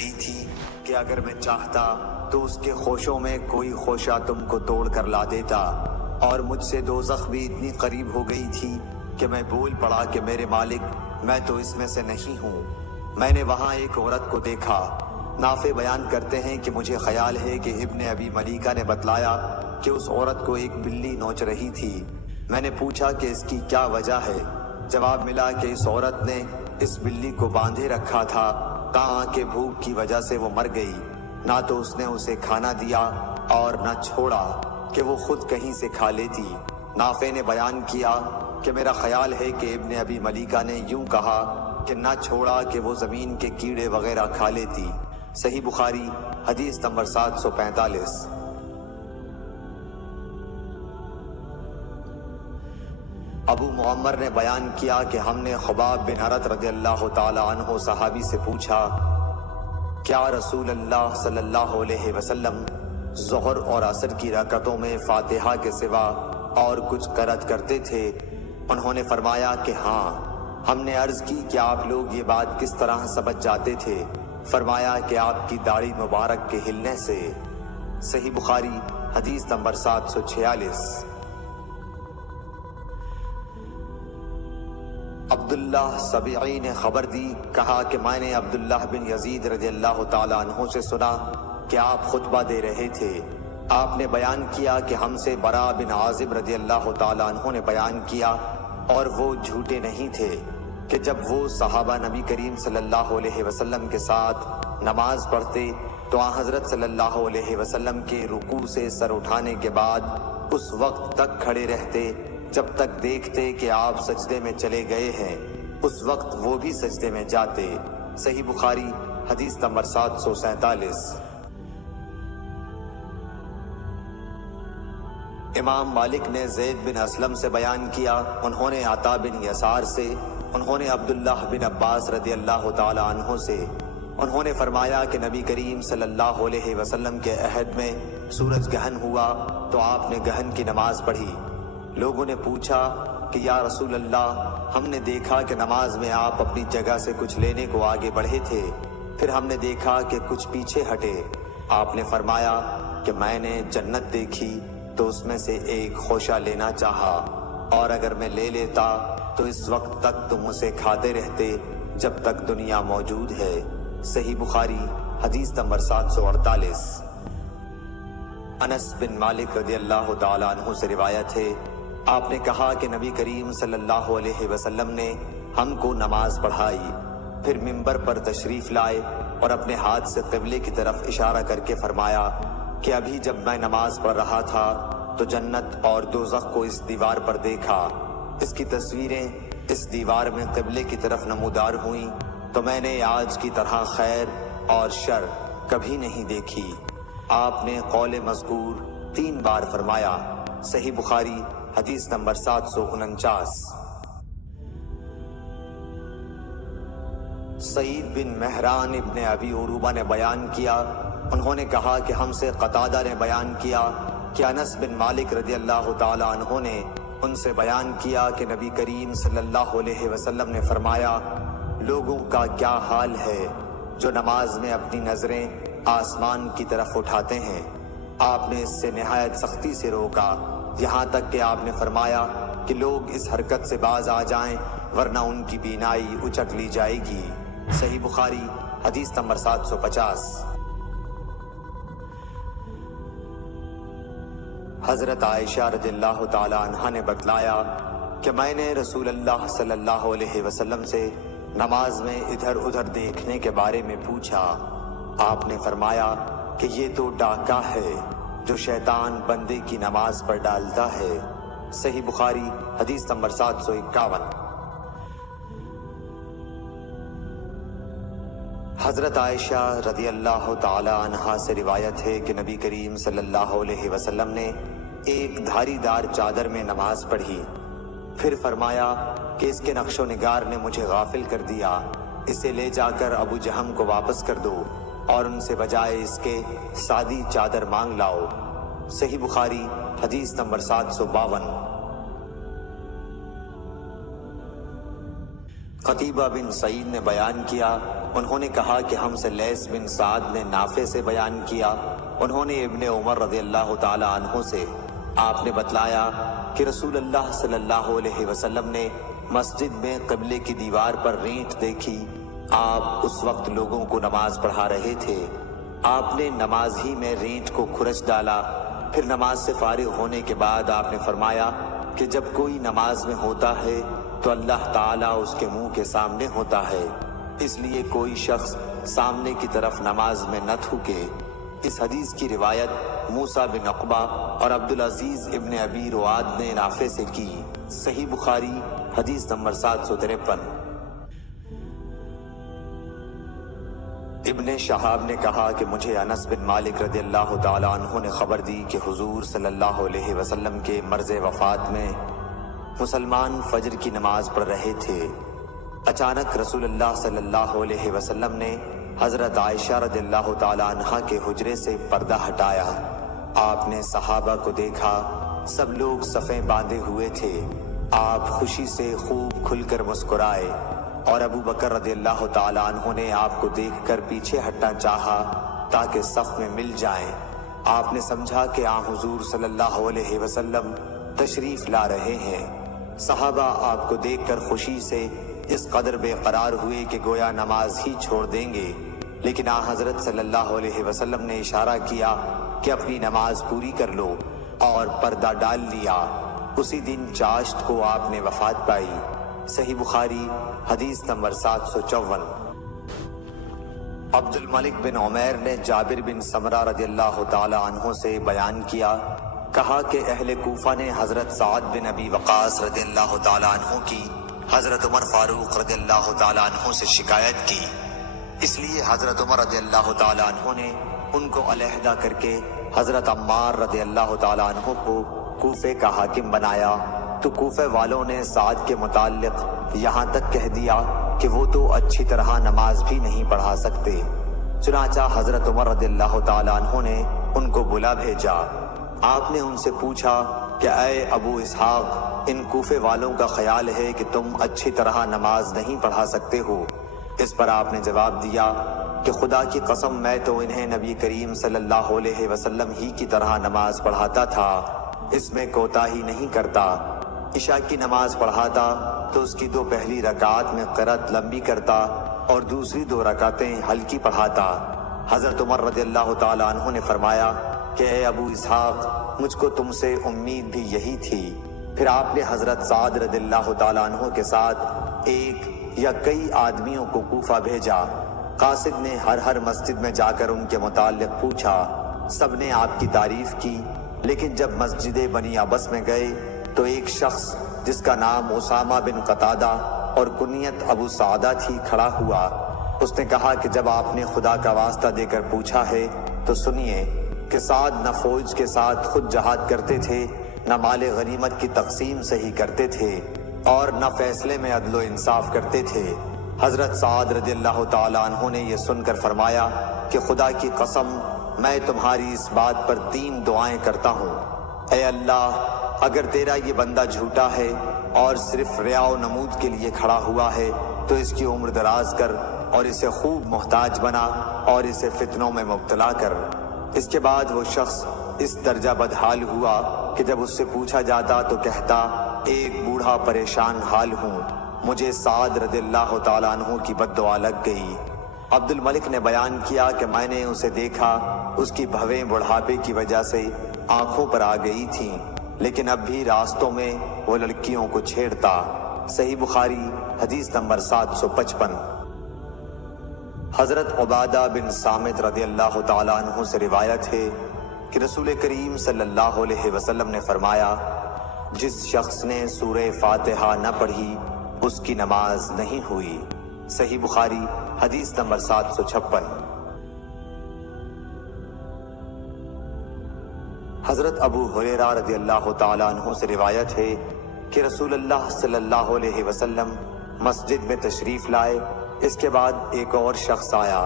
گئی تھی کہ اگر میں چاہتا تو اس کے خوشوں میں کوئی خوشہ تم کو توڑ کر لا دیتا، اور مجھ سے دوزخ بھی اتنی قریب ہو گئی تھی کہ میں بول پڑا کہ میرے مالک، میں تو اس میں سے نہیں ہوں۔ میں نے وہاں ایک عورت کو دیکھا۔ نافع بیان کرتے ہیں کہ مجھے خیال ہے کہ ابن ابی ملیکہ نے بتلایا کہ اس عورت کو ایک بلی نوچ رہی تھی۔ میں نے پوچھا کہ اس کی کیا وجہ ہے؟ جواب ملا کہ اس عورت نے اس بلی کو باندھے رکھا تھا تاں کہ بھوک کی وجہ سے وہ مر گئی، نہ تو اس نے اسے کھانا دیا اور نہ چھوڑا کہ وہ خود کہیں سے کھا لیتی۔ نافع نے بیان کیا کہ میرا خیال ہے کہ ابن ابی ملیکہ نے یوں کہا کہ نہ چھوڑا کہ وہ زمین کے کیڑے وغیرہ کھا لیتی۔ صحیح بخاری حدیث نمبر 745۔ ابو معمر نے بیان کیا کہ ہم نے خباب بن عرط رضی اللہ تعالی عنہ صحابی سے پوچھا، کیا رسول اللہ صلی اللہ علیہ وسلم ظہر اور عصر کی رکعتوں میں فاتحہ کے سوا اور کچھ قرأت کرتے تھے؟ انہوں نے فرمایا کہ ہاں۔ ہم نے عرض کی کہ آپ لوگ یہ بات کس طرح سمجھ جاتے تھے؟ فرمایا کہ آپ کی داڑھی مبارک کے ہلنے سے۔ صحیح بخاری حدیث نمبر 746۔ عبداللہ سبیعی نے خبر دی، کہا کہ میں نے عبداللہ بن یزید رضی اللہ تعالی عنہ سے سنا کہ آپ خطبہ دے رہے تھے۔ آپ نے بیان کیا کہ ہم سے براء بن عازب رضی اللہ تعالی عنہ نے بیان کیا، اور وہ جھوٹے نہیں تھے، کہ جب وہ صحابہ نبی کریم صلی اللہ علیہ وسلم کے ساتھ نماز پڑھتے تو آن حضرت صلی اللہ علیہ وسلم کے رکوع سے سر اٹھانے کے بعد اس وقت تک کھڑے رہتے جب تک دیکھتے کہ آپ سجدے میں چلے گئے ہیں، اس وقت وہ بھی سجدے میں جاتے۔ صحیح بخاری حدیث نمبر 747۔ امام مالک نے زید بن اسلم سے بیان کیا، انہوں نے عطا بن یسار سے، انہوں نے عبداللہ بن عباس رضی اللہ تعالی عنہ سے، انہوں نے فرمایا کہ نبی کریم صلی اللہ علیہ وسلم کے عہد میں سورج گہن ہوا تو آپ نے گہن کی نماز پڑھی۔ لوگوں نے پوچھا کہ یا رسول اللہ، ہم نے دیکھا کہ نماز میں آپ اپنی جگہ سے کچھ لینے کو آگے بڑھے تھے، پھر ہم نے دیکھا کہ کچھ پیچھے ہٹے۔ آپ نے فرمایا کہ میں نے جنت دیکھی تو اس میں سے ایک خوشہ لینا چاہا، اور اگر میں لے لیتا تو اس وقت تک تم اسے کھاتے رہتے جب تک دنیا موجود ہے۔ صحیح بخاری حدیث نمبر 748۔ انس بن مالک رضی اللہ تعالی عنہ سے روایت ہے، آپ نے کہا کہ نبی کریم صلی اللہ علیہ وسلم نے ہم کو نماز پڑھائی، پھر منبر پر تشریف لائے اور اپنے ہاتھ سے قبلے کی طرف اشارہ کر کے فرمایا کہ ابھی جب میں نماز پڑھ رہا تھا تو جنت اور دوزخ کو اس دیوار پر دیکھا، اس کی تصویریں اس دیوار میں قبلے کی طرف نمودار ہوئیں، تو میں نے آج کی طرح خیر اور شر کبھی نہیں دیکھی۔ آپ نے قول مذکور 3 بار فرمایا۔ صحیح بخاری حدیث نمبر 749۔ سعید بن مہران ابن ابی عروبہ نے بیان کیا، انہوں نے کہا کہ ہم سے قتادہ نے بیان کیا کہ انس بن مالک رضی اللہ تعالی عنہ نے ان سے بیان کیا کہ نبی کریم صلی اللہ علیہ وسلم نے فرمایا، لوگوں کا کیا حال ہے جو نماز میں اپنی نظریں آسمان کی طرف اٹھاتے ہیں۔ آپ نے اس سے نہایت سختی سے روکا، یہاں تک کہ آپ نے فرمایا کہ لوگ اس حرکت سے باز آ جائیں ورنہ ان کی بینائی اچک لی جائے گی۔ صحیح بخاری حدیث نمبر 750۔ حضرت عائشہ رضی اللہ تعالی عنہا نے بتلایا کہ میں نے رسول اللہ صلی اللہ علیہ وسلم سے نماز میں ادھر ادھر دیکھنے کے بارے میں پوچھا۔ آپ نے فرمایا کہ یہ تو ڈاکہ ہے جو شیطان بندے کی نماز پر ڈالتا ہے۔ صحیح بخاری حدیث نمبر 751۔ حضرت عائشہ رضی اللہ تعالی عنہا سے روایت ہے کہ نبی کریم صلی اللہ علیہ وسلم نے ایک دھاری دار چادر میں نماز پڑھی، پھر فرمایا کہ اس کے نقش و نگار نے مجھے غافل کر دیا، اسے لے جا کر ابو جہم کو واپس کر دو اور ان سے بجائے اس کے سادی چادر مانگ لاؤ۔ صحیح بخاری حدیث نمبر 752۔ قتیبہ بن سعید نے بیان کیا انہوں نے کہا کہ ہم سے لیث بن سعد نے نافع سے بیان کیا، انہوں نے ابن عمر رضی اللہ تعالی عنہ سے، آپ نے بتلایا کہ رسول اللہ صلی اللہ علیہ وسلم نے مسجد میں قبلے کی دیوار پر رینٹ دیکھی، آپ اس وقت لوگوں کو نماز پڑھا رہے تھے، آپ نے نماز ہی میں رینٹ کو کھرچ ڈالا، پھر نماز سے فارغ ہونے کے بعد آپ نے فرمایا کہ جب کوئی نماز میں ہوتا ہے تو اللہ تعالیٰ اس کے منہ کے سامنے ہوتا ہے، اس لیے کوئی شخص سامنے کی طرف نماز میں نہ تھوکے۔ اس حدیث کی روایت موسیٰ بن عقبہ اور عبدالعزیز ابن ابی رواد نے نافع سے کی۔ صحیح بخاری حدیث نمبر 753۔ ابن شہاب نے کہا کہ مجھے انس بن مالک رضی اللہ تعالیٰ عنہ نے خبر دی کہ حضور صلی اللہ علیہ وسلم کے مرض وفات میں مسلمان فجر کی نماز پڑھ رہے تھے، اچانک رسول اللہ صلی اللہ علیہ وسلم نے حضرت عائشہ رضی اللہ تعالیٰ عنہ کے حجرے سے پردہ ہٹایا، آپ نے صحابہ کو دیکھا، سب لوگ صفیں باندھے ہوئے تھے، آپ خوشی سے خوب کھل کر مسکرائے، اور ابو بکر رضی اللہ تعالیٰ عنہ نے آپ کو دیکھ کر پیچھے ہٹنا چاہا تاکہ صف میں مل جائیں، آپ نے سمجھا کہ حضور صلی اللہ علیہ وسلم تشریف لا رہے ہیں، صحابہ آپ کو دیکھ کر خوشی سے اس قدر بے قرار ہوئے کہ گویا نماز ہی چھوڑ دیں گے، لیکن حضرت صلی اللہ علیہ وسلم نے اشارہ کیا کہ اپنی نماز پوری کر لو، اور پردہ ڈال لیا۔ اسی دن چاشت کو آپ نے وفات پائی۔ صحیح بخاری حدیث نمبر 754۔ عبد الملک بن عمیر نے جابر بن سمرہ رضی اللہ تعالی عنہ سے بیان کیا، کہا کہ اہل کوفہ نے حضرت سعد بن ابی وقاص رضی اللہ تعالی عنہ کی حضرت عمر فاروق رضی اللہ تعالی عنہ سے شکایت کی، اس لیے حضرت عمر رضی اللہ تعالی عنہ نے ان کو علیحدہ کر کے حضرت عمار رضی اللہ تعالی عنہ کو کوفے کا حاکم بنایا، تو کوفے والوں نے سعد کے متعلق یہاں تک کہہ دیا کہ وہ تو اچھی طرح نماز بھی نہیں پڑھا سکتے، چنانچہ حضرت عمر رضی اللہ تعالی عنہ نے ان کو بلا بھیجا، آپ نے ان سے پوچھا کہ اے ابو اسحاق، ان کوفے والوں کا خیال ہے کہ تم اچھی طرح نماز نہیں پڑھا سکتے ہو؟ اس پر آپ نے جواب دیا کہ خدا کی قسم میں تو انہیں نبی کریم صلی اللہ علیہ وسلم ہی کی طرح نماز پڑھاتا تھا، اس میں کوتاہی نہیں کرتا، عشاء کی نماز پڑھاتا تو اس کی 2 پہلی رکعات میں قرأت لمبی کرتا اور دوسری 2 رکعتیں ہلکی پڑھاتا۔ حضرت عمر رضی اللہ تعالی عنہ نے فرمایا کہ اے ابو اسحاق، مجھ کو تم سے امید بھی یہی تھی۔ پھر آپ نے حضرت سعد رضی اللہ تعالی عنہ کے ساتھ ایک یا کئی آدمیوں کو کوفہ بھیجا، قاصد نے ہر مسجد میں جا کر ان کے متعلق پوچھا، سب نے آپ کی تعریف کی، لیکن جب مسجد بنی عبس میں گئے تو ایک شخص جس کا نام اسامہ بن قتادہ اور کنیت ابو سعدہ تھی کھڑا ہوا، اس نے کہا کہ جب آپ نے خدا کا واسطہ دے کر پوچھا ہے تو سنیے کہ سعد نہ فوج کے ساتھ خود جہاد کرتے تھے، نہ مال غنیمت کی تقسیم صحیح کرتے تھے، اور نہ فیصلے میں عدل و انصاف کرتے تھے۔ حضرت سعد رضی اللہ تعالی عنہ نے یہ سن کر فرمایا کہ خدا کی قسم میں تمہاری اس بات پر 3 دعائیں کرتا ہوں، اے اللہ، اگر تیرا یہ بندہ جھوٹا ہے اور صرف ریا و نمود کے لیے کھڑا ہوا ہے تو اس کی عمر دراز کر اور اسے خوب محتاج بنا اور اسے فتنوں میں مبتلا کر۔ اس کے بعد وہ شخص اس درجہ بدحال ہوا کہ جب اس سے پوچھا جاتا تو کہتا، ایک بوڑھا پریشان حال ہوں، مجھے سعد رضی اللہ تعالیٰ عنہ کی بد دعا لگ گئی۔ عبد الملک نے بیان کیا کہ میں نے اسے دیکھا، اس کی بھویں بڑھاپے کی وجہ سے آنکھوں پر آ گئی تھیں، لیکن اب بھی راستوں میں وہ لڑکیوں کو چھیڑتا۔ صحیح بخاری حدیث نمبر 755۔ حضرت عبادہ بن صامت رضی اللہ تعالیٰ عنہ سے روایت ہے کہ رسول کریم صلی اللہ علیہ وسلم نے فرمایا، جس شخص نے سورہ فاتحہ نہ پڑھی اس کی نماز نہیں ہوئی۔ صحیح بخاری حدیث نمبر 756۔ حضرت ابو ہریرہ رضی اللہ تعالیٰ عنہ سے روایت ہے کہ رسول اللہ صلی اللہ علیہ وسلم مسجد میں تشریف لائے، اس کے بعد ایک اور شخص آیا،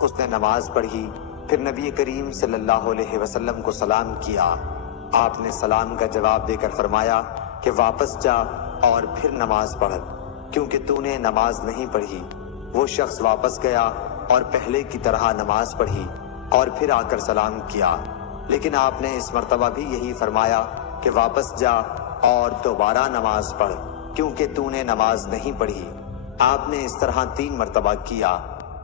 اس نے نماز پڑھی، پھر نبی کریم صلی اللہ علیہ وسلم کو سلام کیا، آپ نے سلام کا جواب دے کر فرمایا کہ واپس جا اور پھر نماز پڑھ، کیونکہ تو نے نماز نہیں پڑھی۔ وہ شخص واپس گیا اور پہلے کی طرح نماز پڑھی اور پھر آ کر سلام کیا، لیکن آپ نے اس مرتبہ بھی یہی فرمایا کہ واپس جا اور دوبارہ نماز پڑھ، کیونکہ تو نے نماز نہیں پڑھی۔ آپ نے اس طرح 3 مرتبہ کیا۔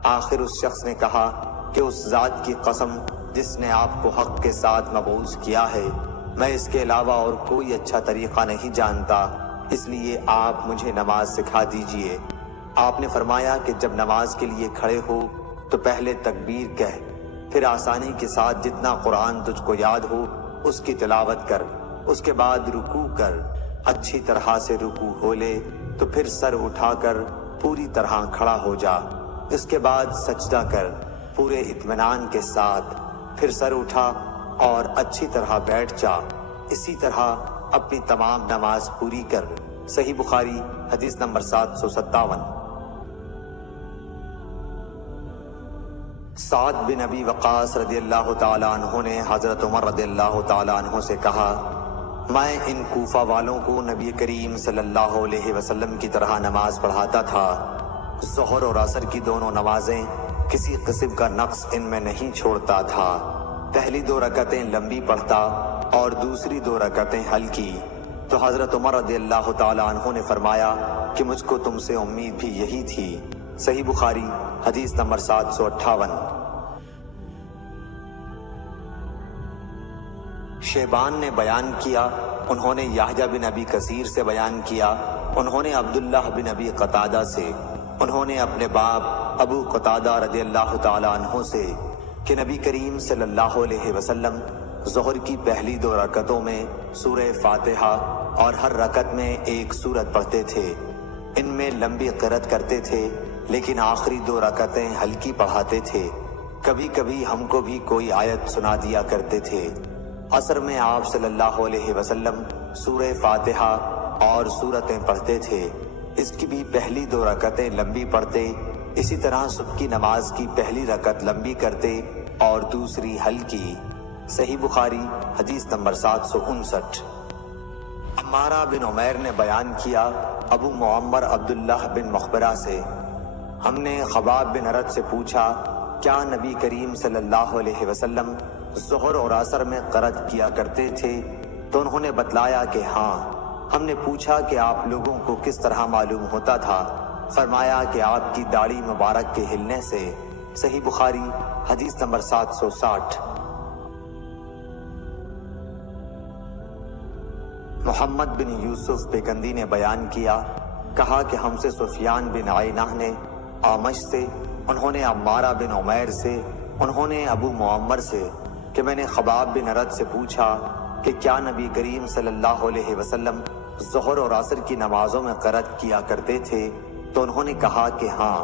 آخر اس شخص نے کہا کہ اس ذات کی قسم جس نے آپ کو حق کے ساتھ مبعوث کیا ہے، میں اس کے علاوہ اور کوئی اچھا طریقہ نہیں جانتا، اس لیے آپ مجھے نماز سکھا دیجئے۔ آپ نے فرمایا کہ جب نماز کے لیے کھڑے ہو تو پہلے تکبیر کہہ، پھر آسانی کے ساتھ جتنا قرآن تجھ کو یاد ہو اس کی تلاوت کر، اس کے بعد رکوع کر، اچھی طرح سے رکوع ہو لے تو پھر سر اٹھا کر پوری طرح کھڑا ہو جا، اس کے بعد سجدہ کر پورے اطمینان کے ساتھ، پھر سر اٹھا اور اچھی طرح بیٹھ جا، اسی طرح اپنی تمام نماز پوری کر۔ صحیح بخاری حدیث نمبر 757۔ سعد بن ابی وقاص رضی اللہ تعالیٰ عنہ نے حضرت عمر رضی اللہ تعالیٰ عنہ سے کہا، میں ان کوفہ والوں کو نبی کریم صلی اللہ علیہ وسلم کی طرح نماز پڑھاتا تھا، ظہر اور عصر کی دونوں نمازیں کسی قسم کا نقص ان میں نہیں چھوڑتا تھا، پہلی 2 رکعتیں لمبی پڑھتا اور دوسری 2 رکعتیں ہلکی۔ تو حضرت عمر رضی اللہ تعالیٰ عنہ نے فرمایا کہ مجھ کو تم سے امید بھی یہی تھی۔ صحیح بخاری حدیث نمبر 758۔ شیبان نے بیان کیا، انہوں نے یحییٰ بن ابی کثیر سے بیان کیا، انہوں نے عبداللہ بن ابی قتادہ سے، انہوں نے اپنے باپ ابو قتادہ رضی اللہ تعالیٰ عنہ سے کہ نبی کریم صلی اللہ علیہ وسلم ظہر کی پہلی 2 رکعتوں میں سورہ فاتحہ اور ہر رکعت میں ایک سورت پڑھتے تھے، ان میں لمبی قرأت کرتے تھے لیکن آخری 2 رکعتیں ہلکی پڑھاتے تھے، کبھی کبھی ہم کو بھی کوئی آیت سنا دیا کرتے تھے۔ عصر میں آپ صلی اللہ علیہ وسلم سورہ فاتحہ اور سورتیں پڑھتے تھے، اس کی بھی پہلی 2 رکعتیں لمبی پڑھتے، اسی طرح صبح کی نماز کی پہلی رکعت لمبی کرتے اور دوسری ہلکی۔ صحیح بخاری حدیث نمبر 759۔ عمارہ بن عمیر نے بیان کیا ابو معمر عبداللہ بن مخبرہ سے، ہم نے خباب بن ارد سے پوچھا کیا نبی کریم صلی اللہ علیہ وسلم ظہر اور عصر میں قرأت کیا کرتے تھے؟ تو انہوں نے بتلایا کہ ہاں۔ ہم نے پوچھا کہ آپ لوگوں کو کس طرح معلوم ہوتا تھا؟ فرمایا کہ آپ کی داڑھی مبارک کے ہلنے سے۔ صحیح بخاری حدیث نمبر 760۔ محمد بن یوسف پیکندی نے بیان کیا، کہا کہ ہم سے سفیان بن عینہ نے آمش سے، انہوں نے عمارہ بن عمیر سے، انہوں نے ابو معمر سے کہ میں نے خباب بن ارد سے پوچھا کہ کیا نبی کریم صلی اللہ علیہ وسلم ظہر اور عصر کی نمازوں میں قرأت کیا کرتے تھے؟ تو انہوں نے کہا کہ ہاں۔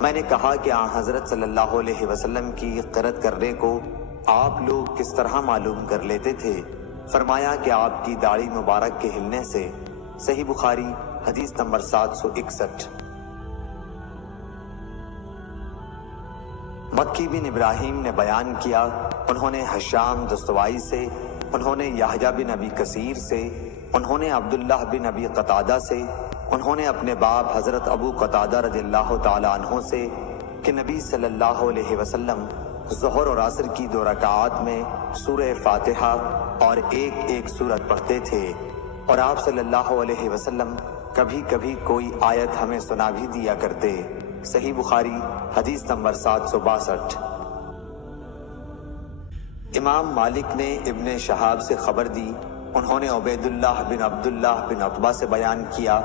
میں نے کہا کہ آن حضرت صلی اللہ علیہ وسلم کی قرأت کرنے کو آپ لوگ کس طرح معلوم کر لیتے تھے؟ فرمایا کہ آپ کی داڑھی مبارک کے ہلنے سے۔ صحیح بخاری حدیث نمبر 761۔ مکی بن ابراہیم نے بیان کیا، انہوں نے حشام دستوائی سے، انہوں نے یحییٰ بن ابی کثیر سے، انہوں نے عبداللہ بن ابی قتادہ سے، انہوں نے اپنے باپ حضرت ابو قتادہ رضی اللہ تعالیٰ عنہ سے کہ نبی صلی اللہ علیہ وسلم ظہر اور عصر کی 2 رکعات میں سورہ فاتحہ اور ایک سورت پڑھتے تھے، اور آپ صلی اللہ علیہ وسلم کبھی کبھی کوئی آیت ہمیں سنا بھی دیا کرتے۔ صحیح بخاری حدیث نمبر 762۔ امام مالک نے ابن شہاب سے خبر دی، انہوں نے عبید اللہ بن عبداللہ بن عتبہ سے بیان کیا،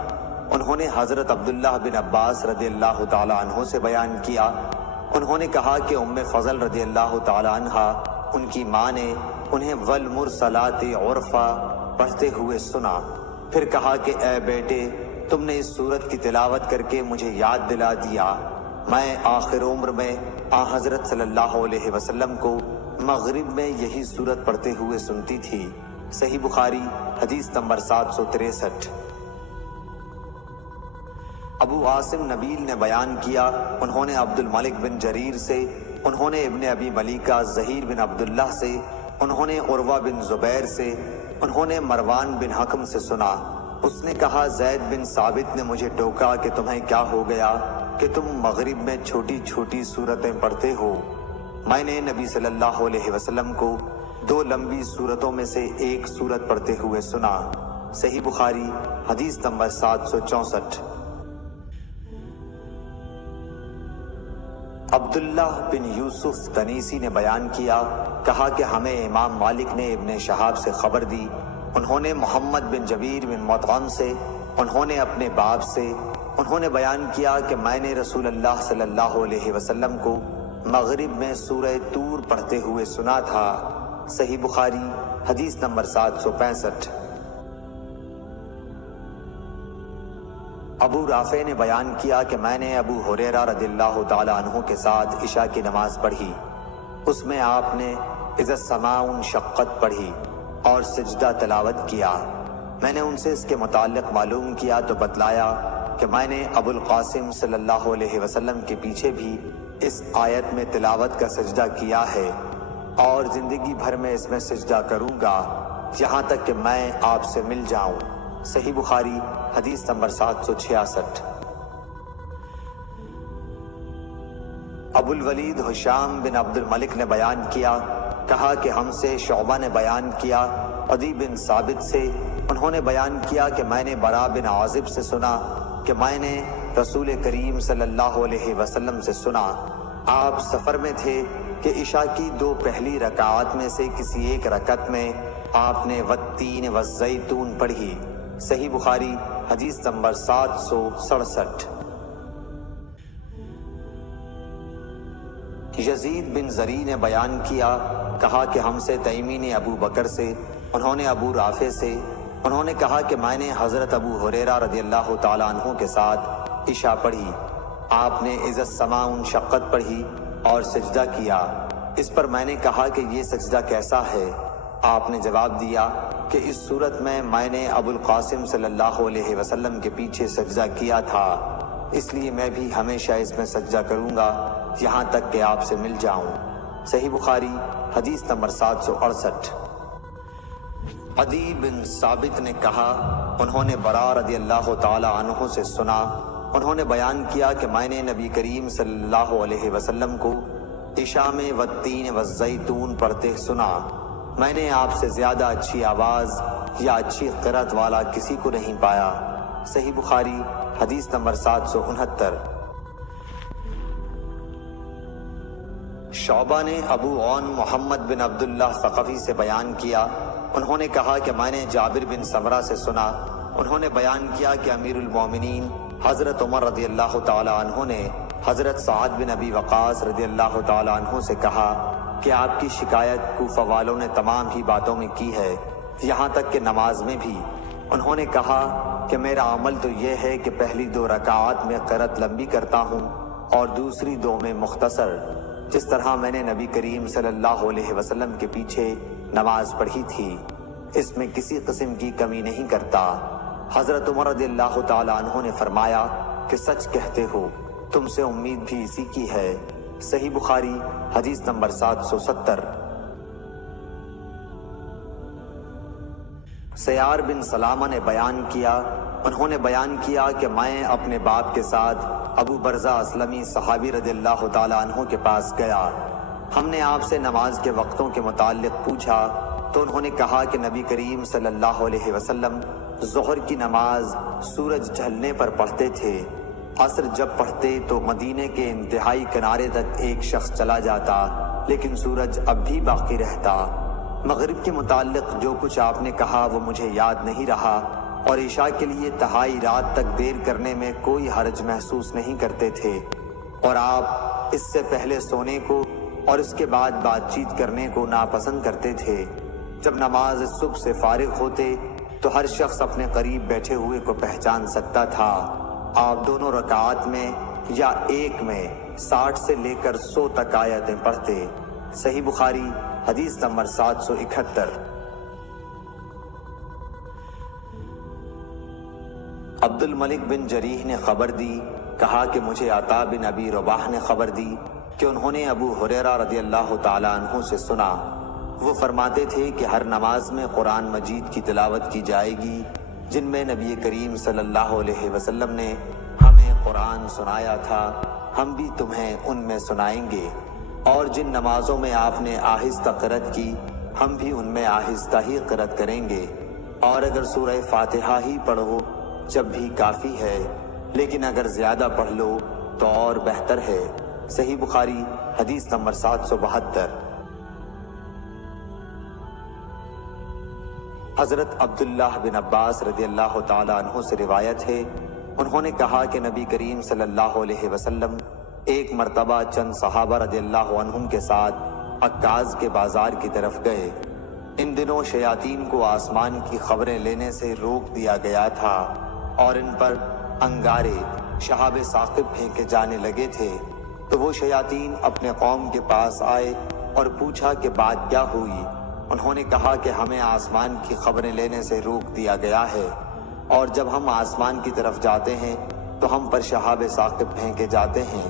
انہوں نے حضرت عبداللہ بن عباس رضی اللہ تعالیٰ عنہ سے بیان کیا، انہوں نے کہا کہ ام فضل رضی اللہ تعالیٰ عنہ ان کی ماں نے انہیں والمرسلات عرفا پڑھتے ہوئے سنا، پھر کہا کہ اے بیٹے، تم نے اس سورت کی تلاوت کر کے مجھے یاد دلا دیا، میں آخر عمر میں حضرت صلی اللہ علیہ وسلم کو مغرب میں یہی سورت پڑھتے ہوئے سنتی تھی۔ صحیح بخاری حدیث نمبر 763۔ ابو عاصم نبیل نے بیان کیا، انہوں نے عبد الملک بن جریر سے، انہوں نے ابن ابی ملیکہ زہیر بن عبداللہ سے، انہوں نے عروہ بن زبیر سے، انہوں نے مروان بن حکم سے سنا، اس نے کہا زید بن ثابت نے مجھے ٹوکا کہ تمہیں کیا ہو گیا؟ کہ تم مغرب میں چھوٹی چھوٹی سورتیں پڑھتے ہو۔ میں نے نبی صلی اللہ علیہ وسلم کو 2 لمبی سورتوں میں سے ایک سورت پڑھتے ہوئے سنا۔ صحیح بخاری حدیث نمبر 764۔ عبداللہ بن یوسف تنیسی نے بیان کیا، کہا کہ ہمیں امام مالک نے ابن شہاب سے خبر دی، انہوں نے محمد بن جبیر بن مطعم سے، انہوں نے اپنے باپ سے، انہوں نے بیان کیا کہ میں نے رسول اللہ صلی اللہ علیہ وسلم کو مغرب میں سورہ طور پڑھتے ہوئے سنا تھا۔ صحیح بخاری حدیث نمبر 765۔ ابو رافع نے بیان کیا کہ میں نے ابو ہریرہ رضی اللہ تعالی عنہ کے ساتھ عشاء کی نماز پڑھی، اس میں آپ نے اذا السماء انشقت پڑھی اور سجدہ تلاوت کیا۔ میں نے ان سے اس کے متعلق معلوم کیا تو بتلایا کہ میں نے ابو القاسم صلی اللہ علیہ وسلم کے پیچھے بھی اس آیت میں تلاوت کا سجدہ کیا ہے اور زندگی بھر میں اس میں سجدہ کروں گا یہاں تک کہ میں آپ سے مل جاؤں۔ صحیح بخاری حدیث نمبر 766۔ ابو الولید ہشام بن عبد الملک نے بیان کیا، کہا کہ ہم سے شعبہ نے بیان کیا عدی بن ثابت سے، انہوں نے بیان کیا کہ میں نے برا بن عازب سے سنا کہ میں نے رسول کریم صلی اللہ علیہ وسلم سے سنا، آپ سفر میں تھے کہ عشاء کی 2 پہلی رکعات میں سے کسی ایک رکعت میں آپ نے والتین والزیتون پڑھی۔ صحیح بخاری حدیث نمبر 767۔ یزید بن زری نے بیان کیا، کہا کہ ہم سے تیمی نے ابو بکر سے، انہوں نے ابو رافع سے، انہوں نے کہا کہ میں نے حضرت ابو ہریرہ رضی اللہ تعالیٰ عنہ کے ساتھ عشاء پڑھی، آپ نے اذا السماء انشقت پڑھی اور سجدہ کیا۔ اس پر میں نے کہا کہ یہ سجدہ کیسا ہے؟ آپ نے جواب دیا کہ اس صورت میں نے ابو القاسم صلی اللہ علیہ وسلم کے پیچھے سجدہ کیا تھا، اس لیے میں بھی ہمیشہ اس میں سجدہ کروں گا یہاں تک کہ آپ سے مل جاؤں۔ صحیح بخاری حدیث نمبر 768۔ عدی بن ثابت نے کہا، انہوں نے برا رضی اللہ تعالی عنہ سے سنا، انہوں نے بیان کیا کہ میں نے نبی کریم صلی اللہ علیہ وسلم کو عشاء میں والتین والزیتون پڑھتے سنا، میں نے آپ سے زیادہ اچھی آواز یا اچھی قرأت والا کسی کو نہیں پایا۔ صحیح بخاری حدیث نمبر 769۔ شعبہ نے ابو عون محمد بن عبداللہ ثقفی سے بیان کیا، انہوں نے کہا کہ میں نے جابر بن سمرہ سے سنا، انہوں نے بیان کیا کہ امیر المومنین حضرت عمر رضی اللہ تعالی عنہ نے حضرت سعد بن ابی وقاص رضی اللہ تعالی عنہ سے کہا کہ آپ کی شکایت کوفہ والوں نے تمام ہی باتوں میں کی ہے، یہاں تک کہ نماز میں بھی۔ انہوں نے کہا کہ میرا عمل تو یہ ہے کہ پہلی 2 رکعات میں قرأت لمبی کرتا ہوں اور دوسری 2 میں مختصر، جس طرح میں نے نبی کریم صلی اللہ علیہ وسلم کے پیچھے نماز پڑھی تھی، اس میں کسی قسم کی کمی نہیں کرتا۔ حضرت عمر رضی اللہ تعالی عنہ نے فرمایا کہ سچ کہتے ہو، تم سے امید بھی اسی کی ہے۔ صحیح بخاری حدیث نمبر 770۔ سیار بن سلامہ نے بیان کیا، انہوں نے بیان کیا کہ میں اپنے باپ کے ساتھ ابو برزہ اسلمی صحابی رضی اللہ تعالی عنہ کے پاس گیا، ہم نے آپ سے نماز کے وقتوں کے متعلق پوچھا تو انہوں نے کہا کہ نبی کریم صلی اللہ علیہ وسلم ظہر کی نماز سورج ڈھلنے پر پڑھتے تھے، عصر جب پڑھتے تو مدینے کے انتہائی کنارے تک ایک شخص چلا جاتا لیکن سورج اب بھی باقی رہتا۔ مغرب کے متعلق جو کچھ آپ نے کہا وہ مجھے یاد نہیں رہا، اور عشاء کے لیے تہائی رات تک دیر کرنے میں کوئی حرج محسوس نہیں کرتے تھے، اور آپ اس سے پہلے سونے کو اور اس کے بعد بات چیت کرنے کو ناپسند کرتے تھے۔ جب نماز صبح سے فارغ ہوتے تو ہر شخص اپنے قریب بیٹھے ہوئے کو پہچان سکتا تھا۔ آپ دونوں رکعات میں یا ایک میں 60 سے لے کر 100 تک آیتیں پڑھتے۔ صحیح بخاری حدیث نمبر 771۔ عبد الملک بن جریح نے خبر دی، کہا کہ مجھے عطا بن ابی رباح نے خبر دی کہ انہوں نے ابو ہریرہ رضی اللہ تعالی عنہ سے سنا، وہ فرماتے تھے کہ ہر نماز میں قرآن مجید کی تلاوت کی جائے گی، جن میں نبی کریم صلی اللہ علیہ وسلم نے ہمیں قرآن سنایا تھا ہم بھی تمہیں ان میں سنائیں گے، اور جن نمازوں میں آپ نے آہستہ قرأت کی ہم بھی ان میں آہستہ ہی قرأت کریں گے، اور اگر سورہ فاتحہ ہی پڑھو جب بھی کافی ہے، لیکن اگر زیادہ پڑھ لو تو اور بہتر ہے۔ صحیح بخاری حدیث نمبر 772۔ حضرت عبداللہ بن عباس رضی اللہ تعالیٰ عنہ سے روایت ہے، انہوں نے کہا کہ نبی کریم صلی اللہ علیہ وسلم ایک مرتبہ چند صحابہ رضی اللہ عنہم کے ساتھ عکاظ کے بازار کی طرف گئے۔ ان دنوں شیاطین کو آسمان کی خبریں لینے سے روک دیا گیا تھا اور ان پر انگارے شہاب ثاقب پھینکے جانے لگے تھے، تو وہ شیاطین اپنے قوم کے پاس آئے اور پوچھا کہ بات کیا ہوئی۔ انہوں نے کہا کہ ہمیں آسمان کی خبریں لینے سے روک دیا گیا ہے، اور جب ہم آسمان کی طرف جاتے ہیں تو ہم پر شہاب ثاقب پھینکے جاتے ہیں۔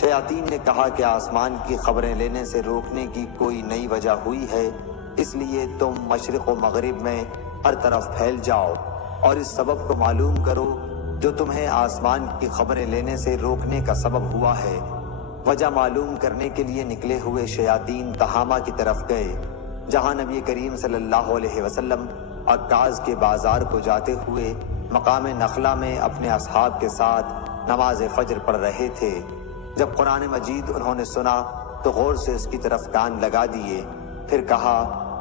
شیاطین نے کہا کہ آسمان کی خبریں لینے سے روکنے کی کوئی نئی وجہ ہوئی ہے، اس لیے تم مشرق و مغرب میں ہر طرف پھیل جاؤ اور اس سبب کو معلوم کرو جو تمہیں آسمان کی خبریں لینے سے روکنے کا سبب ہوا ہے۔ وجہ معلوم کرنے کے لیے نکلے ہوئے شیاطین تہامہ کی طرف گئے، جہاں نبی کریم صلی اللہ علیہ وسلم عکاظ کے بازار کو جاتے ہوئے مقام نخلہ میں اپنے اصحاب کے ساتھ نماز فجر پڑھ رہے تھے۔ جب قرآن مجید انہوں نے سنا تو غور سے اس کی طرف کان لگا دیے، پھر کہا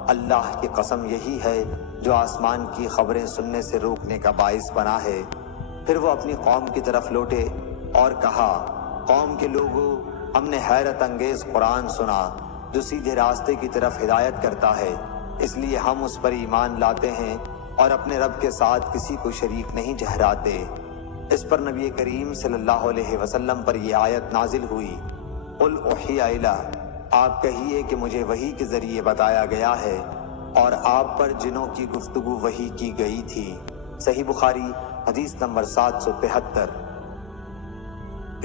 اللہ کی قسم یہی ہے جو آسمان کی خبریں سننے سے روکنے کا باعث بنا ہے۔ پھر وہ اپنی قوم کی طرف لوٹے اور کہا قوم کے لوگوں، ہم نے حیرت انگیز قرآن سنا جو سیدھے راستے کی طرف ہدایت کرتا ہے، اس لیے ہم اس پر ایمان لاتے ہیں اور اپنے رب کے ساتھ کسی کو شریک نہیں ٹھہراتے۔ اس پر نبی کریم صلی اللہ علیہ وسلم پر یہ آیت نازل ہوئی، قل اوحی الی، آپ کہیے کہ مجھے وحی کے ذریعے بتایا گیا ہے اور آپ پر جنوں کی گفتگو وحی کی گئی تھی۔ صحیح بخاری حدیث نمبر 773۔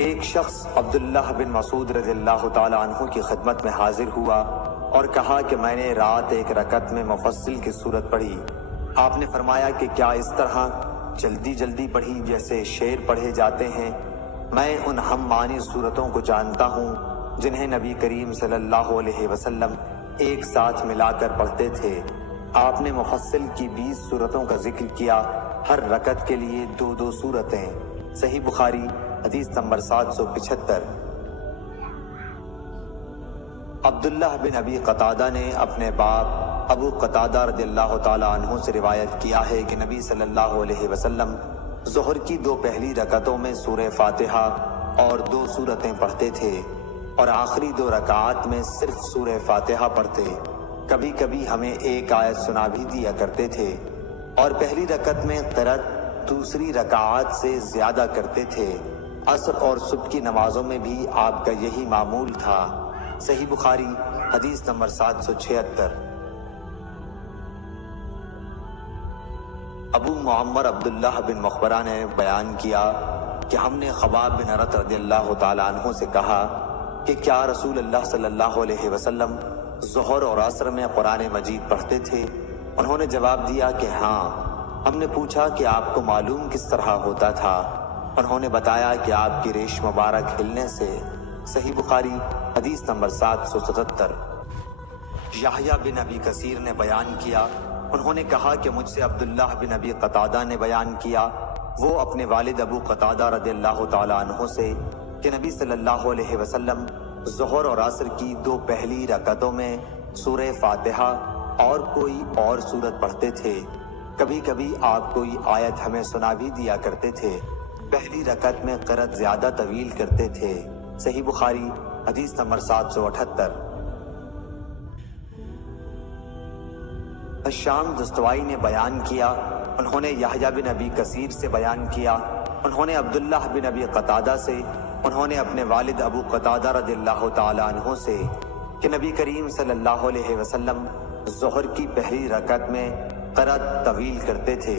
ایک شخص عبداللہ بن مسعود رضی اللہ تعالیٰ عنہ کی خدمت میں حاضر ہوا اور کہا کہ میں نے رات ایک رکعت میں مفصل کی سورت پڑھی۔ آپ نے فرمایا کہ کیا اس طرح جلدی جلدی پڑھی جیسے شعر پڑھے جاتے ہیں؟ میں ان ہم معنی صورتوں کو جانتا ہوں جنہیں نبی کریم صلی اللہ علیہ وسلم ایک ساتھ ملا کر پڑھتے تھے۔ آپ نے مفصل کی 20 صورتوں کا ذکر کیا، ہر رکعت کے لیے 2 صورتیں۔ صحیح بخاری حدیث نمبر 775۔ عبداللہ بن ابی قتادہ نے اپنے باپ ابو قتادہ رضی اللہ تعالیٰ عنہ سے روایت کیا ہے کہ نبی صلی اللہ علیہ وسلم ظہر کی 2 پہلی رکعتوں میں سورہ فاتحہ اور 2 سورتیں پڑھتے تھے، اور آخری 2 رکعات میں صرف سورہ فاتحہ پڑھتے۔ کبھی کبھی ہمیں ایک آیت سنا بھی دیا کرتے تھے، اور پہلی رکعت میں قرأت دوسری رکعات سے زیادہ کرتے تھے۔ عصر اور صبح کی نمازوں میں بھی آپ کا یہی معمول تھا۔ صحیح بخاری حدیث نمبر 776۔ ابو معمر عبداللہ بن مخبرہ نے بیان کیا کہ ہم نے خباب بن ارت رضی اللہ تعالیٰ عنہ سے کہا کہ کیا رسول اللہ صلی اللہ علیہ وسلم ظہر اور عصر میں قرآن مجید پڑھتے تھے؟ انہوں نے جواب دیا کہ ہاں۔ ہم نے پوچھا کہ آپ کو معلوم کس طرح ہوتا تھا؟ انہوں نے بتایا کہ آپ کی ریش مبارک ہلنے سے۔ صحیح بخاری حدیث نمبر 777۔ یحییٰ بن ابی کثیر نے بیان کیا، انہوں نے کہا کہ مجھ سے عبداللہ بن ابی قتادہ نے بیان کیا، وہ اپنے والد ابو قتادہ رضی اللہ تعالیٰ عنہ سے، کہ نبی صلی اللہ علیہ وسلم ظہر اور عصر کی 2 پہلی رکعتوں میں سورہ فاتحہ اور کوئی اور سورت پڑھتے تھے۔ کبھی کبھی آپ کوئی آیت ہمیں سنا بھی دیا کرتے تھے۔ پہلی رکعت میں قرأت زیادہ طویل کرتے تھے۔ صحیح بخاری حدیث نمبر 778۔ الشام دستوائی نے بیان کیا، انہوں نے یحییٰ بن ابی کثیر سے بیان کیا، انہوں نے عبداللہ بن ابی قتادہ سے، انہوں نے اپنے والد ابو قتادہ رضی اللہ تعالیٰ عنہ سے، کہ نبی کریم صلی اللہ علیہ وسلم ظہر کی پہلی رکعت میں قرأت طویل کرتے تھے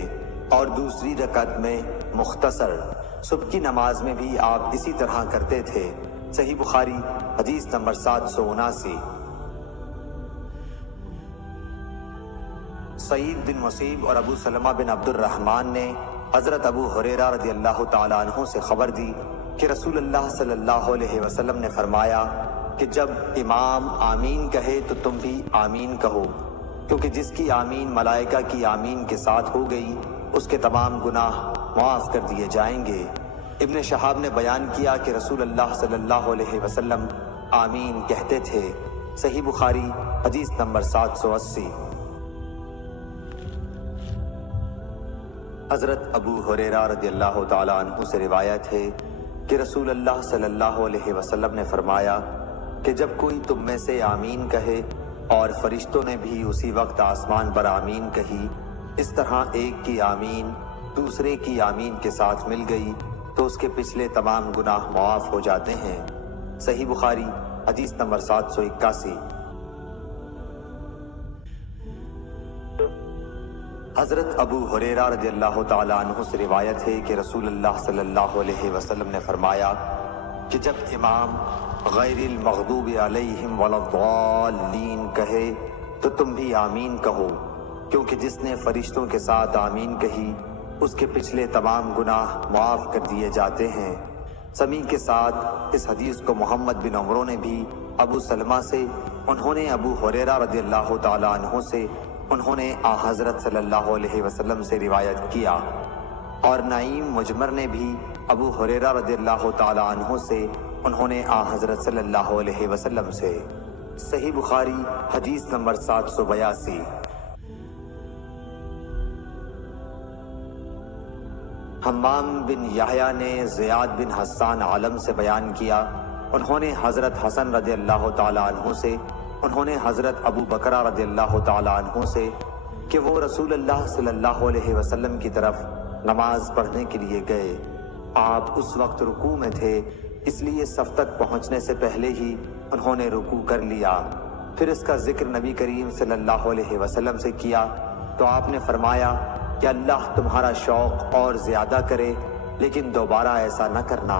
اور دوسری رکعت میں مختصر۔ صبح کی نماز میں بھی آپ اسی طرح کرتے تھے۔ صحیح بخاری حدیث نمبر 779۔ سعید بن مسیب اور ابو سلمہ بن عبد الرحمن نے حضرت ابو ہریرہ رضی اللہ تعالیٰ عنہ سے خبر دی کہ رسول اللہ صلی اللہ علیہ وسلم نے فرمایا کہ جب امام آمین کہے تو تم بھی آمین کہو، کیونکہ جس کی آمین ملائکہ کی آمین کے ساتھ ہو گئی اس کے تمام گناہ معاف کر دیے جائیں گے۔ ابن شہاب نے بیان کیا کہ رسول اللہ صلی اللہ علیہ وسلم آمین کہتے تھے۔ صحیح بخاری حدیث نمبر 780۔ حضرت ابو ہریرہ رضی اللہ تعالیٰ عنہ سے روایت ہے کہ رسول اللہ صلی اللہ علیہ وسلم نے فرمایا کہ جب کوئی تم میں سے آمین کہے اور فرشتوں نے بھی اسی وقت آسمان پر آمین کہی، اس طرح ایک کی آمین دوسرے کی آمین کے ساتھ مل گئی تو اس کے پچھلے تمام گناہ معاف ہو جاتے ہیں۔ صحیح بخاری حدیث نمبر 781۔ حضرت ابو ہریرہ رضی اللہ تعالیٰ عنہ سے روایت ہے کہ رسول اللہ صلی اللہ علیہ وسلم نے فرمایا کہ جب امام غیر المغضوب علیہم ولا الضالین کہے تو تم بھی آمین کہو، کیونکہ جس نے فرشتوں کے ساتھ آمین کہی اس کے پچھلے تمام گناہ معاف کر دیے جاتے ہیں۔ سمیع کے ساتھ اس حدیث کو محمد بن عمرو نے بھی ابو سلمہ سے، انہوں نے ابو ہریرہ رضی اللہ تعالیٰ عنہ سے، انہوں نے حضرت صلی اللہ علیہ وسلم سے روایت کیا، اور نعیم مجمر نے بھی ابو ہریرہ رضی اللہ تعالیٰ عنہ سے، انہوں نے حضرت صلی اللہ علیہ وسلم سے۔ صحیح بخاری حدیث نمبر 782۔ حمام بن یحییٰ نے زیاد بن حسان عالم سے بیان کیا، انہوں نے حضرت حسن رضی اللہ تعالیٰ عنہ سے، انہوں نے حضرت ابو بکرہ رضی اللہ تعالیٰ عنہ سے کہ وہ رسول اللہ صلی اللہ علیہ وسلم کی طرف نماز پڑھنے کے لیے گئے۔ آپ اس وقت رکوع میں تھے، اس لیے صف تک پہنچنے سے پہلے ہی انہوں نے رکوع کر لیا۔ پھر اس کا ذکر نبی کریم صلی اللہ علیہ وسلم سے کیا تو آپ نے فرمایا کہ اللہ تمہارا شوق اور زیادہ کرے، لیکن دوبارہ ایسا نہ کرنا۔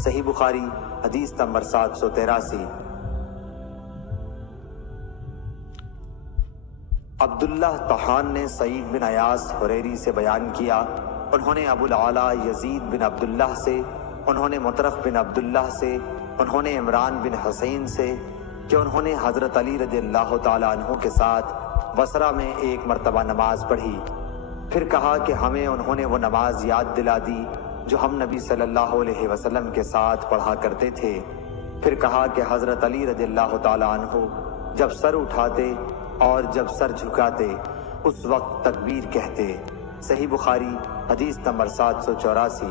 صحیح بخاری حدیث نمبر 783۔ عبداللہ طحان نے سعید بن ایاس حریری سے بیان کیا، انہوں نے ابو العلا یزید بن عبداللہ سے، انہوں نے مطرف بن عبداللہ سے، انہوں نے عمران بن حسین سے کہ انہوں نے حضرت علی رضی اللہ تعالیٰ عنہ کے ساتھ بصرہ میں ایک مرتبہ نماز پڑھی، پھر کہا کہ ہمیں انہوں نے وہ نماز یاد دلا دی جو ہم نبی صلی اللہ علیہ وسلم کے ساتھ پڑھا کرتے تھے۔ پھر کہا کہ حضرت علی رضی اللہ تعالیٰ عنہ جب سر اٹھاتے اور جب سر جھکاتے اس وقت تکبیر کہتے۔ صحیح بخاری حدیث نمبر 784۔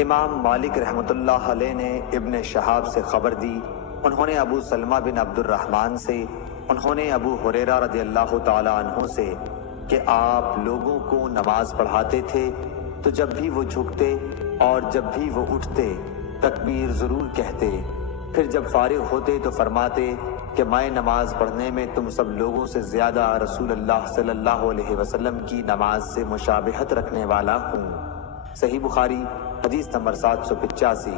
امام مالک رحمۃ اللہ علیہ نے ابن شہاب سے خبر دی، انہوں نے ابو سلمہ بن عبد الرحمن سے، انہوں نے ابو ہریرہ رضی اللہ تعالیٰ عنہ سے کہ آپ لوگوں کو نماز پڑھاتے تھے تو جب بھی وہ جھکتے اور جب بھی وہ اٹھتے تکبیر ضرور کہتے، پھر جب فارغ ہوتے تو فرماتے کہ میں نماز پڑھنے میں تم سب لوگوں سے زیادہ رسول اللہ صلی اللہ علیہ وسلم کی نماز سے مشابہت رکھنے والا ہوں۔ صحیح بخاری حدیث نمبر 785۔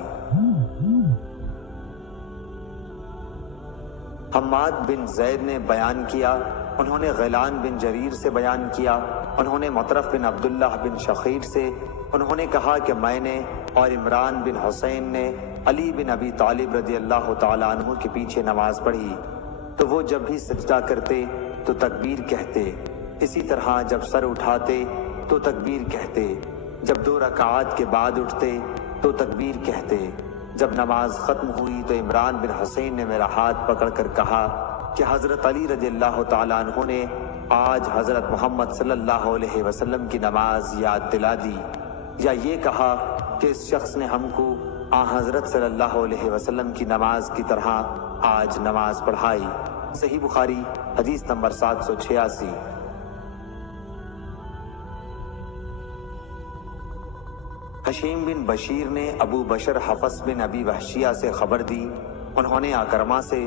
حماد بن زید نے بیان کیا، انہوں نے غیلان بن جریر سے بیان کیا، انہوں نے مطرف بن عبداللہ بن شخیر سے، انہوں نے کہا کہ میں نے اور عمران بن حسین نے علی بن ابی طالب رضی اللہ تعالیٰ عنہ کے پیچھے نماز پڑھی تو وہ جب بھی سجدہ کرتے تو تکبیر کہتے، اسی طرح جب سر اٹھاتے تو تکبیر کہتے، جب 2 رکعات کے بعد اٹھتے تو تکبیر کہتے۔ جب نماز ختم ہوئی تو عمران بن حسین نے میرا ہاتھ پکڑ کر کہا کہ حضرت علی رضی اللہ تعالیٰ عنہ نے آج حضرت محمد صلی اللہ علیہ وسلم کی نماز یاد دلا دی، یا یہ کہا کہ اس شخص نے ہم کو حضرت صلی اللہ علیہ وسلم کی نماز کی طرح آج نماز پڑھائی۔ صحیح بخاری حدیث نمبر 786۔ حشیم بن بشیر نے ابو بشر حفص بن ابی وحشیہ سے خبر دی، انہوں نے اکرمہ سے،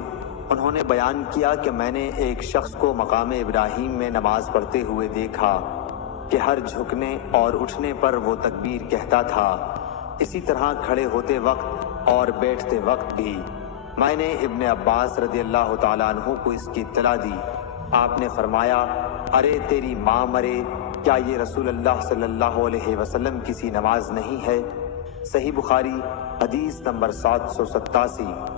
انہوں نے بیان کیا کہ میں نے ایک شخص کو مقام ابراہیم میں نماز پڑھتے ہوئے دیکھا کہ ہر جھکنے اور اٹھنے پر وہ تکبیر کہتا تھا، اسی طرح کھڑے ہوتے وقت اور بیٹھتے وقت بھی۔ میں نے ابن عباس رضی اللہ تعالیٰ عنہ کو اس کی اطلاع دی، آپ نے فرمایا ارے تیری ماں مرے، کیا یہ رسول اللہ صلی اللہ علیہ وسلم کی سی نماز نہیں ہے؟ صحیح بخاری حدیث نمبر 787۔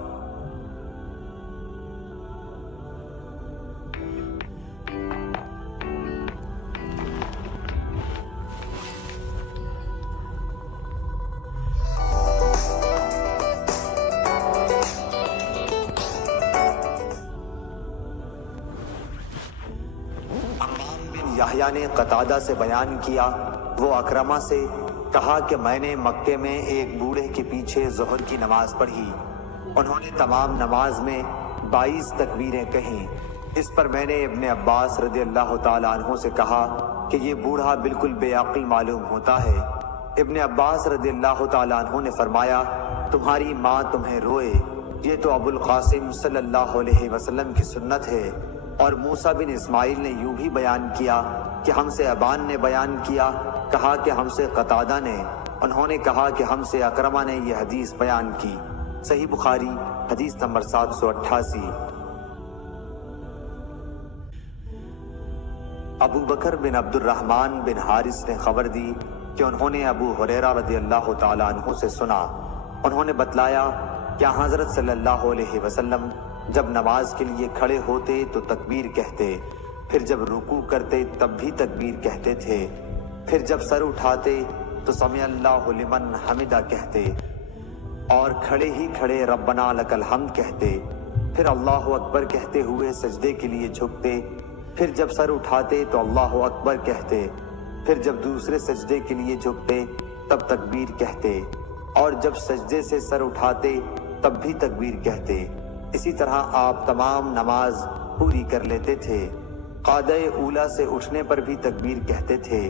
یحییٰ نے قتادہ سے بیان کیا، وہ اکرمہ سے کہا کہ میں نے مکے میں ایک بوڑھے کے پیچھے ظہر کی نماز پڑھی، انہوں نے تمام نماز میں 22 تکبیریں کہیں۔ اس پر میں نے ابن عباس رضی اللہ تعالیٰ عنہ سے کہا کہ یہ بوڑھا بالکل بے عقل معلوم ہوتا ہے۔ ابن عباس رضی اللہ تعالیٰ عنہ نے فرمایا، تمہاری ماں تمہیں روئے، یہ تو ابو القاسم صلی اللہ علیہ وسلم کی سنت ہے۔ اور موسیٰ بن اسماعیل نے یوں بھی بیان کیا کہ ہم سے ابان نے بیان کیا، کہا کہ ہم سے قتادہ نے، انہوں نے کہا کہ ہم سے اکرمہ نے یہ حدیث بیان کی۔ صحیح بخاری حدیث نمبر 788۔ ابو بکر بن عبد الرحمن بن حارث نے خبر دی کہ انہوں نے ابو ہریرہ رضی اللہ تعالیٰ عنہ سے سنا، انہوں نے بتلایا کہ حضرت صلی اللہ علیہ وسلم جب نماز کے لیے کھڑے ہوتے تو تکبیر کہتے، پھر جب رکوع کرتے تب بھی تکبیر کہتے تھے، پھر جب سر اٹھاتے تو سمع اللہ لمن حمدہ کہتے، اور کھڑے ہی کھڑے ربنا لک الحمد کہتے، پھر اللہ اکبر کہتے ہوئے سجدے کے لیے جھکتے، پھر جب سر اٹھاتے تو اللہ اکبر کہتے، پھر جب دوسرے سجدے کے لیے جھکتے تب تکبیر کہتے، اور جب سجدے سے سر اٹھاتے تب بھی تکبیر کہتے۔ اسی طرح آپ تمام نماز پوری کر لیتے تھے۔ قعدہ اولیٰ سے اٹھنے پر بھی تکبیر کہتے تھے۔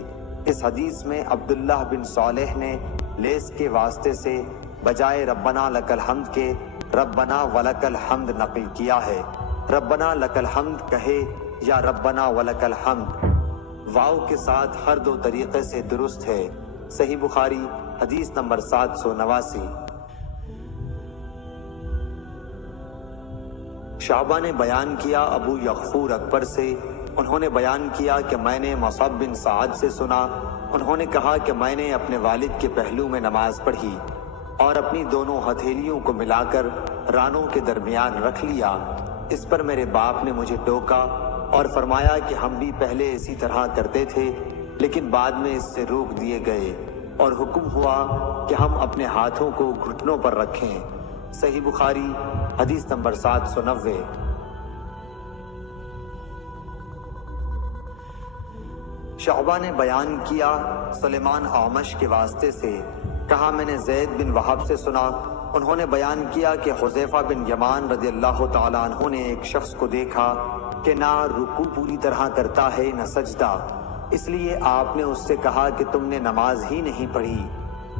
اس حدیث میں عبداللہ بن صالح نے لیس کے واسطے سے بجائے ربنا لک الحمد کے ربنا ولک الحمد نقل کیا ہے۔ ربنا لک الحمد کہے یا ربنا ولک الحمد، واو کے ساتھ ہر دو طریقے سے درست ہے۔ صحیح بخاری حدیث نمبر 789۔ شعبہ نے بیان کیا ابو یغفور اکبر سے، انہوں نے بیان کیا کہ میں نے مصعب بن سعد سے سنا، انہوں نے کہا کہ میں نے اپنے والد کے پہلو میں نماز پڑھی اور اپنی دونوں ہتھیلیوں کو ملا کر رانوں کے درمیان رکھ لیا۔ اس پر میرے باپ نے مجھے ٹوکا اور فرمایا کہ ہم بھی پہلے اسی طرح کرتے تھے، لیکن بعد میں اس سے روک دیے گئے اور حکم ہوا کہ ہم اپنے ہاتھوں کو گھٹنوں پر رکھیں۔ صحیح بخاری حدیث نمبر 790۔ شعبہ نے بیان کیا سلیمان اعمش کے واسطے سے، کہا میں نے زید بن وہب سے سنا، انہوں نے بیان کیا کہ حذیفہ بن یمان رضی اللہ تعالیٰ عنہ نے ایک شخص کو دیکھا کہ نہ رکوع پوری طرح کرتا ہے نہ سجدہ، اس لیے آپ نے اس سے کہا کہ تم نے نماز ہی نہیں پڑھی،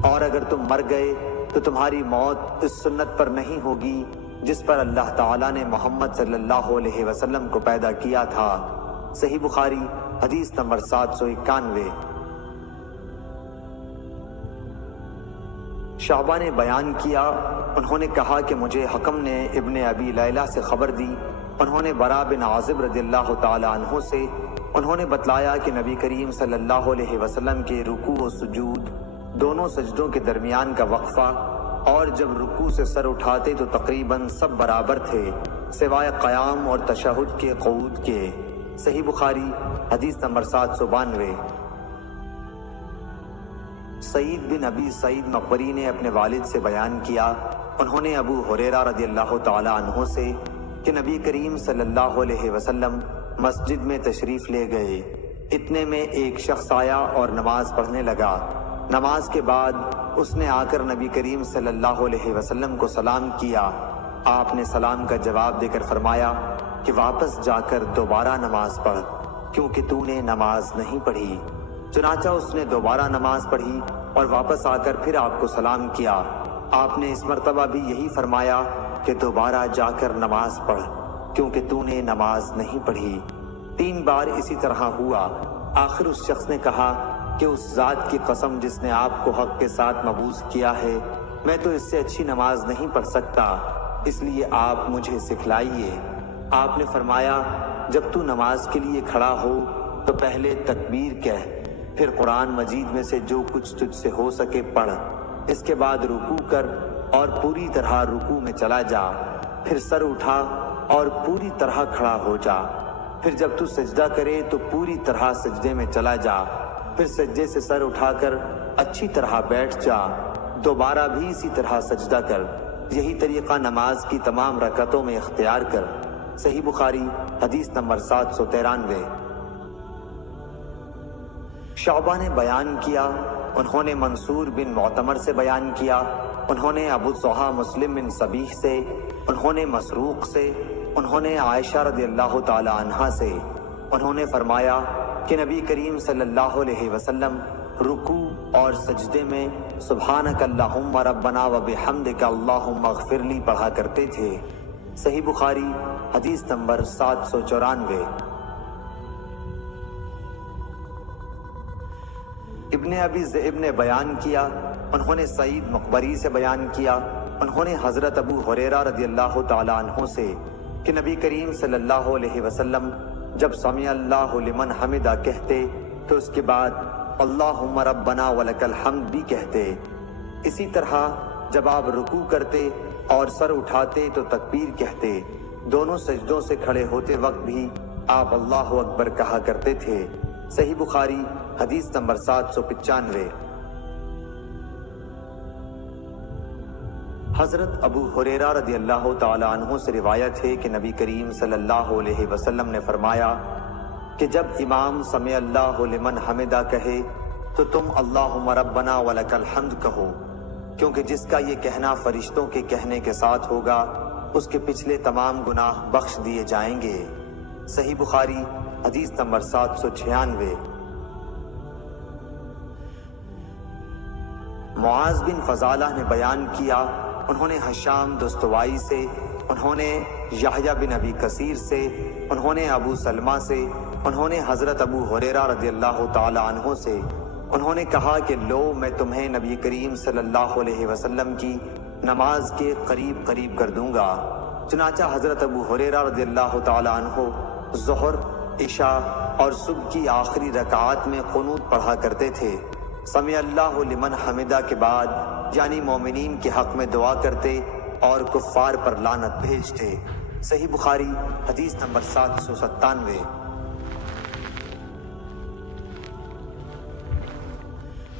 اور اگر تم مر گئے تو تمہاری موت اس سنت پر نہیں ہوگی جس پر اللہ تعالیٰ نے محمد صلی اللہ علیہ وسلم کو پیدا کیا تھا۔ صحیح بخاری حدیث نمبر 791۔ شعبہ نے بیان کیا، انہوں نے کہا کہ مجھے حکم نے ابن ابی لیلہ سے خبر دی، انہوں نے برا بن عازب رضی اللہ تعالیٰ عنہ سے، انہوں نے بتلایا کہ نبی کریم صلی اللہ علیہ وسلم کے رکوع و سجود، دونوں سجدوں کے درمیان کا وقفہ، اور جب رکوع سے سر اٹھاتے تو تقریباً سب برابر تھے سوائے قیام اور تشہد کے قعود کے۔ صحیح بخاری حدیث نمبر 792۔ سعید بن ابی سعید مقبری نے اپنے والد سے بیان کیا، انہوں نے ابو ہریرہ رضی اللہ تعالیٰ عنہ سے کہ نبی کریم صلی اللہ علیہ وسلم مسجد میں تشریف لے گئے، اتنے میں ایک شخص آیا اور نماز پڑھنے لگا۔ نماز کے بعد اس نے آ کر نبی کریم صلی اللہ علیہ وسلم کو سلام کیا، آپ نے سلام کا جواب دے کر فرمایا کہ واپس جا کر دوبارہ نماز پڑھ، کیونکہ تو نے نماز نہیں پڑھی۔ چنانچہ اس نے دوبارہ نماز پڑھی اور واپس آ کر پھر آپ کو سلام کیا، آپ نے اس مرتبہ بھی یہی فرمایا کہ دوبارہ جا کر نماز پڑھ، کیونکہ تو نے نماز نہیں پڑھی۔ 3 بار اسی طرح ہوا، آخر اس شخص نے کہا کہ اس ذات کی قسم جس نے آپ کو حق کے ساتھ مبعوث کیا ہے، میں تو اس سے اچھی نماز نہیں پڑھ سکتا، اس لیے آپ مجھے سکھلائیے۔ آپ نے فرمایا جب تو نماز کے لیے کھڑا ہو تو پہلے تکبیر کہہ، پھر قرآن مجید میں سے جو کچھ تجھ سے ہو سکے پڑھ، اس کے بعد رکوع کر اور پوری طرح رکوع میں چلا جا، پھر سر اٹھا اور پوری طرح کھڑا ہو جا، پھر جب تو سجدہ کرے تو پوری طرح سجدے میں چلا جا، پھر سجدے سے سر اٹھا کر اچھی طرح بیٹھ جا، دوبارہ بھی اسی طرح سجدہ کر۔ یہی طریقہ نماز کی تمام رکعتوں میں اختیار کر۔ صحیح بخاری حدیث نمبر 793۔ شعبہ نے بیان کیا، انہوں نے منصور بن معتمر سے بیان کیا، انہوں نے ابو ضحیٰ مسلم بن صبیح سے، انہوں نے مسروق سے، انہوں نے عائشہ رضی اللہ تعالی عنہا سے، انہوں نے فرمایا کہ نبی کریم صلی اللہ علیہ وسلم رکوع اور سجدے میں سبحانک اللہم ربنا و بحمدک اللہم اغفر لی پڑھا کرتے تھے۔ صحیح بخاری حدیث نمبر 794۔ ابن ابی ذئب نے بیان کیا، انہوں نے سعید مقبری سے بیان کیا، انہوں نے حضرت ابو ہریرہ رضی اللہ تعالیٰ عنہ سے کہ نبی کریم صلی اللہ علیہ وسلم جب سمع اللہ لمن حمدہ کہتے تو اس کے بعد اللہم ربنا ولک الحمد بھی کہتے۔ اسی طرح جب آپ رکوع کرتے اور سر اٹھاتے تو تکبیر کہتے، دونوں سجدوں سے کھڑے ہوتے وقت بھی آپ اللہ اکبر کہا کرتے تھے۔ صحیح بخاری حدیث نمبر 795۔ حضرت ابو ہریرہ رضی اللہ تعالی عنہ سے روایت ہے کہ نبی کریم صلی اللہ علیہ وسلم نے فرمایا کہ جب امام سمع اللہ لمن حمدہ کہے تو تم اللہم ربنا ولک الحمد کہو، کیونکہ جس کا یہ کہنا فرشتوں کے کہنے کے ساتھ ہوگا اس کے پچھلے تمام گناہ بخش دیے جائیں گے۔ صحیح بخاری حدیث نمبر 796۔ معاذ بن فضالہ نے بیان کیا، انہوں نے ہشام دستوائی سے، انہوں نے یحییٰ بن ابی کثیر سے، انہوں نے ابو سلمہ سے، انہوں نے حضرت ابو ہریرہ رضی اللہ تعالی عنہ سے، انہوں نے کہا کہ لو میں تمہیں نبی کریم صلی اللہ علیہ وسلم کی نماز کے قریب قریب کر دوں گا۔ چنانچہ حضرت ابو ہریرہ رضی اللہ تعالی عنہ ظہر، عشاء اور صبح کی آخری رکعات میں قنوت پڑھا کرتے تھے۔ سمع اللہ لمن حمدہ کے بعد یعنی مومنین کے حق میں دعا کرتے اور کفار پر لعنت بھیجتے۔ صحیح بخاری حدیث نمبر 797۔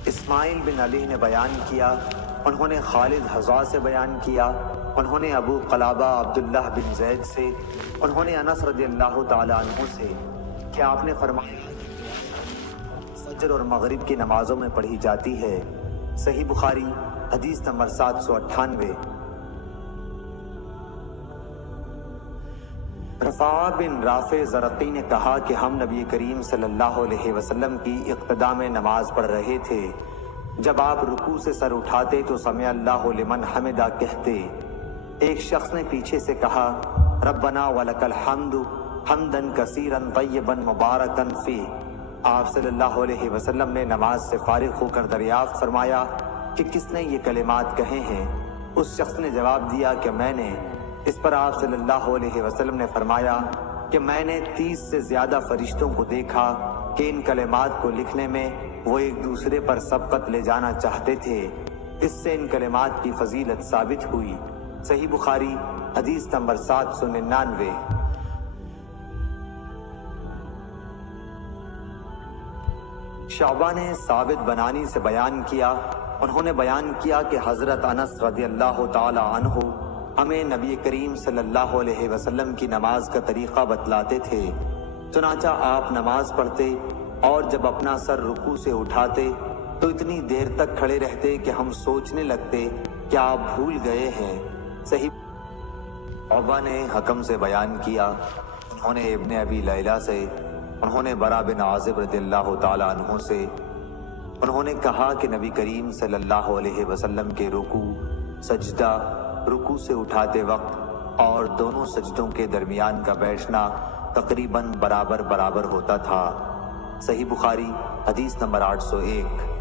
اسماعیل بن علی نے بیان کیا، انہوں نے خالد حذا سے بیان کیا، انہوں نے ابو قلابہ عبداللہ بن زید سے، انہوں نے انس رضی اللہ تعالی عنہ سے کہ آپ نے فرمایا فجر اور مغرب کی نمازوں میں پڑھی جاتی ہے۔ صحیح بخاری حدیث نمبر 798۔ رفاعہ بن رافع زرقی نے کہا کہ ہم نبی کریم صلی اللہ علیہ وسلم کی اقتداء میں نماز پڑھ رہے تھے، جب آپ رکوع سے سر اٹھاتے تو سمع اللہ لمن حمدہ کہتے۔ ایک شخص نے پیچھے سے کہا ربنا ولک الحمد حمدا کثیرا طیبا مبارکا فیہ۔ آپ صلی اللہ علیہ وسلم نے نماز سے فارغ ہو کر دریافت فرمایا کہ کس نے یہ کلمات کہے ہیں؟ اس شخص نے جواب دیا کہ میں نے۔ اس پر آپ صلی اللہ علیہ وسلم نے فرمایا کہ میں نے 30 سے زیادہ فرشتوں کو دیکھا کہ ان کلمات کو لکھنے میں وہ ایک دوسرے پر سبقت لے جانا چاہتے تھے، اس سے ان کلمات کی فضیلت ثابت ہوئی۔ صحیح بخاری حدیث نمبر 799۔ شعبہ نے ثابت بنانی سے بیان کیا، انہوں نے بیان کیا کہ حضرت انس رضی اللہ تعالی عنہ ہمیں نبی کریم صلی اللہ علیہ وسلم کی نماز کا طریقہ بتلاتے تھے۔ چنانچہ آپ نماز پڑھتے اور جب اپنا سر رکوع سے اٹھاتے تو اتنی دیر تک کھڑے رہتے کہ ہم سوچنے لگتے کہ آپ بھول گئے ہیں۔ صحیح شعبہ نے حکم سے بیان کیا، انہوں نے ابن ابی لیلہ سے، انہوں نے برا بن عازب رضی اللہ تعالی عنہ سے، انہوں نے کہا کہ نبی کریم صلی اللہ علیہ وسلم کے رکوع، سجدہ، رکوع سے اٹھاتے وقت اور دونوں سجدوں کے درمیان کا بیٹھنا تقریباً برابر ہوتا تھا۔ صحیح بخاری حدیث نمبر 801۔